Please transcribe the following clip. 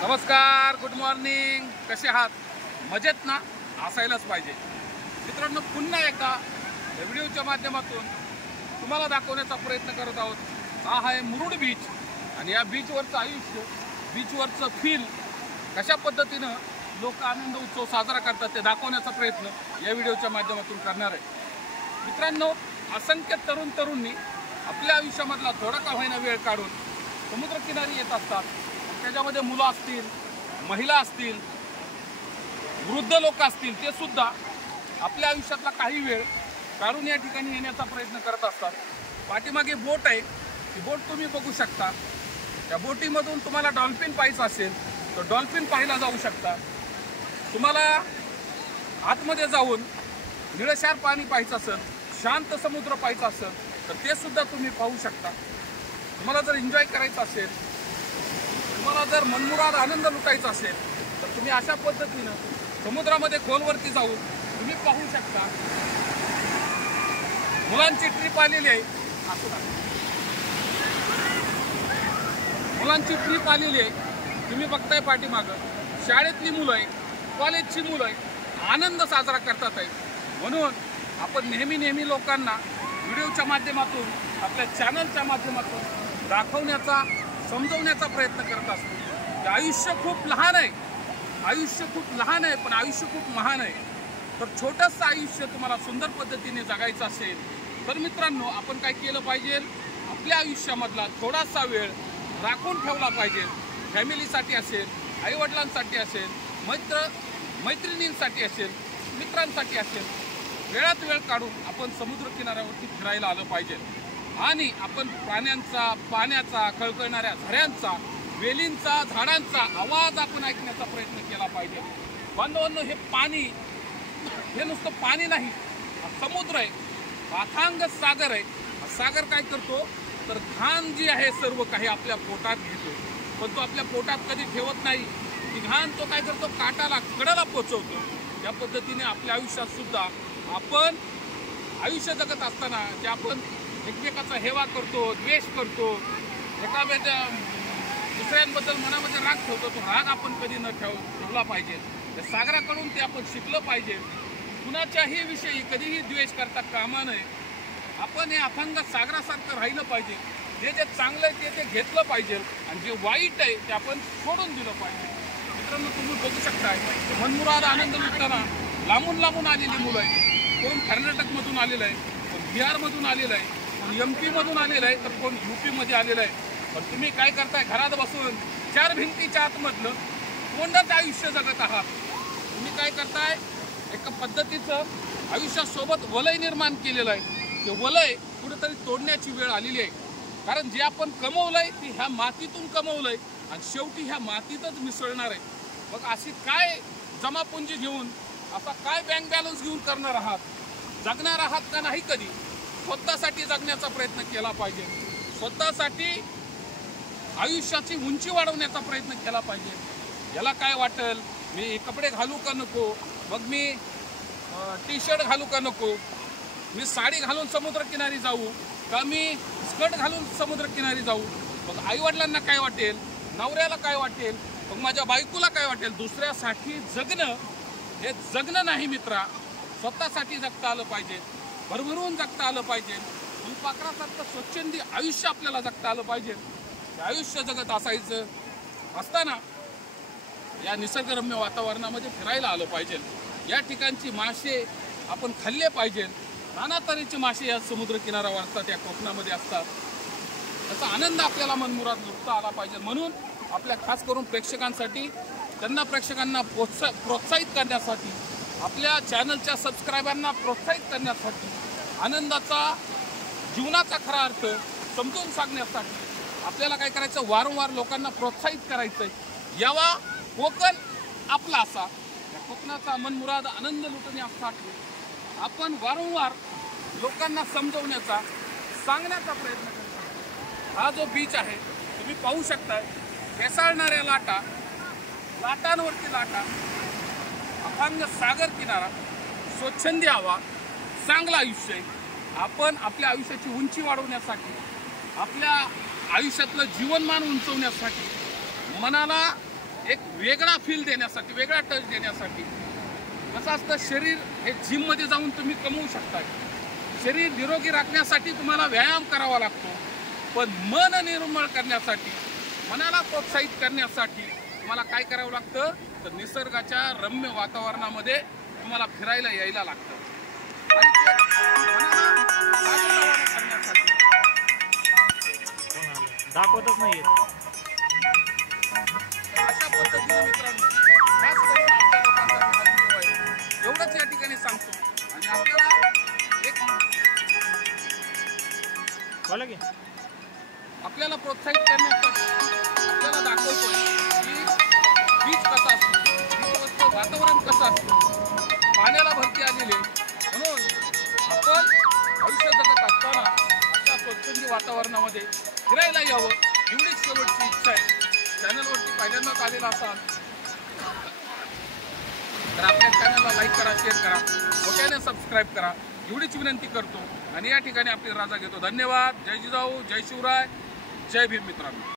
नमस्कार, good morning. कसे आहात? मजेत ना? असायलाच पाहिजे. मित्रांनो, पुन्हा एकदा या व्हिडिओच्या माध्यमातून तुम्हाला दाखवण्याचा प्रयत्न करत आहोत. हा आहे मुरुड बीच आणि या बीचवरचं आयुष्य, बीचवरचं फील, कशा पद्धतीनं लोक आनंद उत्सव साजरा करतात ते दाखवण्याचा प्रयत्न या व्हिडिओच्या माध्यमातून करणार आहे. मित्रांनो, असंख्य तरुणी आपल्या आयुष्यामधला थोडा का होईना वेळ काढून समुद्रकिनारी येत असतात. त्याच्यामध्ये मुलं असतील, महिला असतील, वृद्ध लोक असतील, ते सुद्धा आपल्या आयुष्यातला काही वेळ काढून या ठिकाणी येण्याचा प्रयत्न करत असतात. पाठीमागे बोट आहे, ती बोट तुम्ही बघू शकता. त्या बोटीमधून तुम्हाला डॉल्फिन पाहायचं असेल तर डॉल्फिन पाहायला जाऊ शकता. तुम्हाला आतमध्ये जाऊन निळशार पाणी पाहायचं असेल, शांत समुद्र पाहायचा असेल तर ते सुद्धा तुम्ही पाहू शकता. तुम्हाला जर एन्जॉय करायचं असेल, तुम्हाला जर मनमुराद आनंद लुटायचा असेल तर तुम्ही अशा पद्धतीनं समुद्रामध्ये खोलवरती जाऊन तुम्ही पाहू शकता. मुलांची ट्रिप आलेली आहे, मुलांची ट्रिप आलेली आहे. तुम्ही बघताय पाठीमागं शाळेतली मुलं आहे, कॉलेजची मुलं आहे, आनंद साजरा करतात आहे. म्हणून आपण नेहमी लोकांना व्हिडिओच्या माध्यमातून, आपल्या चॅनलच्या माध्यमातून दाखवण्याचा, समजवण्याचा प्रयत्न करत असतो. आयुष्य खूप लहान आहे, आयुष्य खूप लहान आहे, पण आयुष्य खूप महान आहे. तर छोटंसं आयुष्य तुम्हाला सुंदर पद्धतीने जगायचं असेल तर मित्रांनो, आपण काय केलं पाहिजे? आपल्या आयुष्यामधला थोडासा वेळ राखून ठेवला पाहिजे. फॅमिलीसाठी असेल, आईवडिलांसाठी असेल, मैत्रिणींसाठी असेल, मित्रांसाठी असेल, वेळात वेळ काढून आपण समुद्रकिनाऱ्यावरती फिरायला आलं पाहिजे. आणि आपण प्राण्यांचा, पाण्याचा, खळखळणाऱ्या झऱ्यांचा, वेलींचा, झाडांचा आवाज आपण ऐकण्याचा प्रयत्न केला पाहिजे. बांधवांनो, हे पाणी, हे नुसतं पाणी नाही, हा समुद्र आहे, अथांग सागर आहे. सागर काय करतो तर घाण जी आहे सर्व काही आपल्या पोटात घेतो, पण तो आपल्या पोटात कधी ठेवत नाही. ती घाण तो काय करतो, काटाला, कडाला पोचवतो. त्या पद्धतीने आपल्या आयुष्यात सुद्धा आपण आयुष्य जगत असताना जे आपण एकमेकाचा हेवा करतो, द्वेष करतो, एकामेकाच्या दुसऱ्यांबद्दल मनामध्ये राग ठेवतो, तो राग आपण कधी न ठेवला पाहिजे. त्या सागराकडून ते आपण शिकलं पाहिजे. कुणाच्याही विषयी कधीही द्वेष करता कामा नये. आपण हे अथांग सागरासारखं राहिलं पाहिजे. जे चांगलं आहे ते घेतलं पाहिजे आणि जे वाईट आहे ते आपण सोडून दिलं पाहिजे. मित्रांनो, तुम्ही बघू शकताय मनमुराद आनंद लुटताना लांबून आलेली मुलं आहे. कोण कर्नाटकमधून आलेलं आहे, कोण बिहारमधून आलेलं आहे, कोण MP मधून आलेलं आहे, तर कोण UP मध्ये आलेलं आहे. पण तुम्ही काय करताय? घरात बसून चार भिंतीच्या आतमधलं कोणतंच आयुष्य जगत आहात. तुम्ही काय करताय? एका पद्धतीचं आयुष्यासोबत वलय निर्माण केलेलं आहे. ते वलय कुठेतरी तोडण्याची वेळ आलेली आहे. कारण जे आपण कमवलंय ते ह्या मातीतून कमवलंय आणि शेवटी ह्या मातीतच मिसळणार आहे. मग अशी काय जमापुंजी घेऊन, असा काय बँक बॅलन्स घेऊन करणार आहात? जगणार आहात का नाही? कधी स्वतःसाठी जगण्याचा प्रयत्न केला पाहिजे. स्वतःसाठी आयुष्याची उंची वाढवण्याचा प्रयत्न केला पाहिजे. याला काय वाटेल, मी कपडे घालू का नको, मग मी T-शर्ट घालू का नको, मी साडी घालून समुद्रकिनारी जाऊ का, मी स्कर्ट घालून समुद्रकिनारी जाऊ, मग आईवडिलांना काय वाटेल, नवऱ्याला काय वाटेल, मग माझ्या बायकोला काय वाटेल. दुसऱ्यासाठी जगणं हे जगणं नाही मित्रा. स्वतःसाठी जगता आलं पाहिजे, भरभरून जगता आलं पाहिजे. फुलपाखरासारखं स्वच्छंदी आयुष्य आपल्याला जगता आलं पाहिजे. ते आयुष्य जगत असायचं असताना या निसर्गरम्य वातावरणामध्ये फिरायला आलं पाहिजे. या ठिकाणची मासे आपण खाल्ले पाहिजे. नाना तऱ्हेचे मासे या समुद्रकिनाऱ्यावर असतात, या कोकणामध्ये असतात. त्याचा आनंद आपल्याला मनमुराद लुटता आला पाहिजे. म्हणून आपल्या खास करून प्रेक्षकांसाठी, प्रेक्षकांना प्रोत्साहित करण्यासाठी, आपल्या चॅनलच्या सबस्क्रायबरना प्रोत्साहित करण्यासाठी, आनंदाचा, जीवनाचा खरा अर्थ समजून सांगण्यासाठी आपल्याला काय करायचं? वारंवार लोकांना प्रोत्साहित करायचं आहे. यावा कोकण आपला असा, या कोकणाचा मनमुराद आनंद लुटण्यासाठी आपण वारंवार लोकांना समजवण्याचा, सांगण्याचा प्रयत्न करतो. हा जो बीच आहे तुम्ही पाहू शकताय, फेसाळणाऱ्या लाटा, लाटांवरती लाटा, अथांग सागर किनारा, स्वच्छंदी हवा, चांगलं आयुष्य. आपण आपल्या आयुष्याची उंची वाढवण्यासाठी, आपल्या आयुष्यातलं जीवनमान उंचवण्यासाठी, मनाला एक वेगळा फील देण्यासाठी, वेगळा टच देण्यासाठी. कसं असतं, शरीर हे जिममध्ये जाऊन तुम्ही कमवू शकता. शरीर निरोगी राखण्यासाठी तुम्हाला व्यायाम करावा लागतो, पण मन निर्मळ करण्यासाठी, मनाला प्रोत्साहित करण्यासाठी तुम्हाला काय करावं लागतं, तर निसर्गाच्या रम्य वातावरणामध्ये तुम्हाला फिरायला यायला लागतं. आणि ते मनाला ताजंतवानं करण्यासाठी दाखवतच नाहीये. अशा पद्धतीने मित्रांनो, खास करून आपल्या लोकांसाठी हा व्हिडिओ आहे. एवढंच या ठिकाणी सांगतो. आणि आपल्याला एक बोला की आपल्याला प्रोत्साहित करण्यासाठी आपल्याला दाखवतोय की बीच कसा असतो, बीचवरचं वातावरण कसं असतं, पाण्याला भरती आलेली आहे. म्हणून आपण आयुष्य जगत असताना अशा स्वच्छंदी वातावरणामध्ये फिरायला यावं, एवढीच शेवटची इच्छा आहे. चॅनलवरती पहिल्यांदाच आलेला असाल तर आपल्या चॅनलला लाईक करा, शेअर करा, मोठ्याने सबस्क्राईब करा, एवढीच विनंती करतो. आणि या ठिकाणी आपली रजा घेतो. धन्यवाद. जय जिजाऊ, जय शिवराय, जय भीम मित्रांनो.